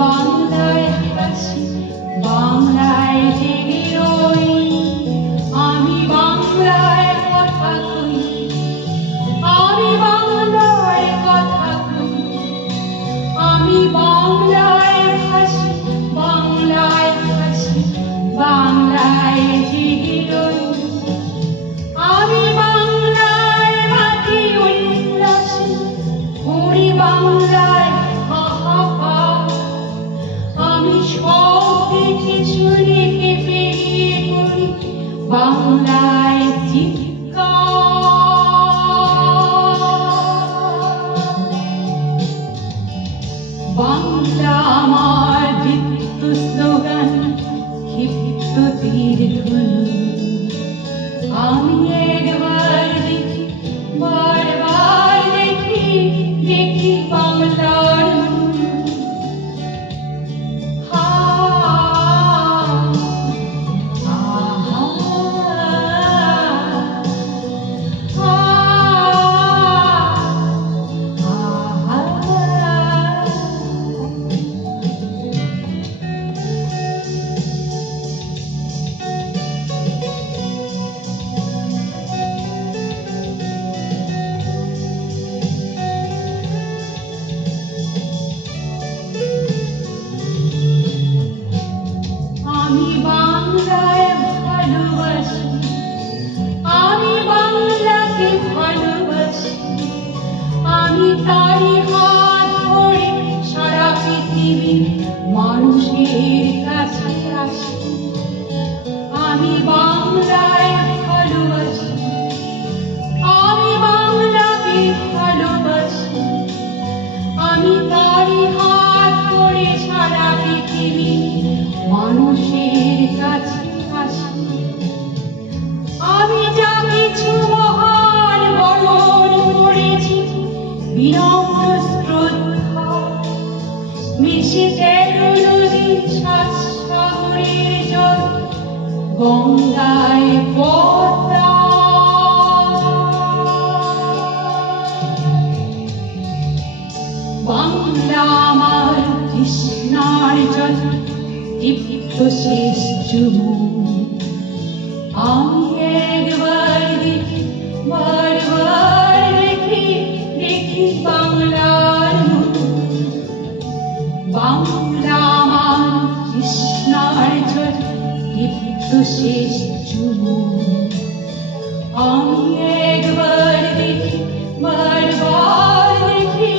বাংলায় হাসি বাংলায় জেগে রই, আমি বাংলায় কথা কই, আমি বাংলায় কথা কই, আমি বাংলায় হাসি বাংলায় হাসি বাংলায় জেগে রই, আমি বাংলায় মাটি উল্লাসে করি বাংলায় হাহাকার, আমি সব দেখে শুনে কেঁপে গিয়ে করি বাংলায় চিৎকার। বাংলা আমার দীপ্ত স্লোগান, ক্ষিপ্ত তীর ধনু, আমি একবার দেখি বারবার দেখি দেখি বাংলার মনু। হা আহা আমি বাংলায় ভালোবাসি, আমি বাংলাকে ভালোবাসি, আমি তারি হাত ধরে সারা পৃথিবীর মানুষের কাছে আসি, আমি বাংলায় ভালোবাসি, আমি বাংলাকে ভালোবাসি, আমি তারি হাত ধরে সারা পৃথিবীর মানুষের কাছে আসি, আমি যা কিছু মহান বরণ করেছি বিনম্র শ্রদ্ধা, মিশে 13 নদীর 7 সাগরের জল গঙ্গায় পদ্মা। বাংলা আমার তৃষ্ণার জল, দীপ্ত শেষ যুবক, আমি একবার দেখি বারবার দেখি দেখি বাংলার মনু। বাংলা আমার তৃষ্ণার জল, দীপ্ত শেষ যুবক, আমি একবার দেখি বারবার দেখি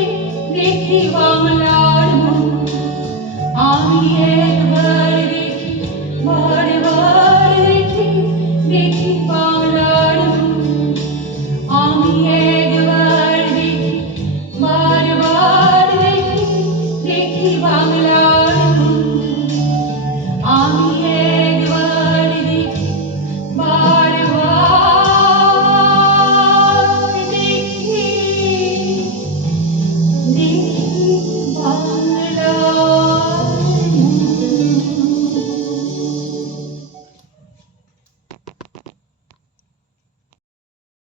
দেখি বাংলার মনু। আমি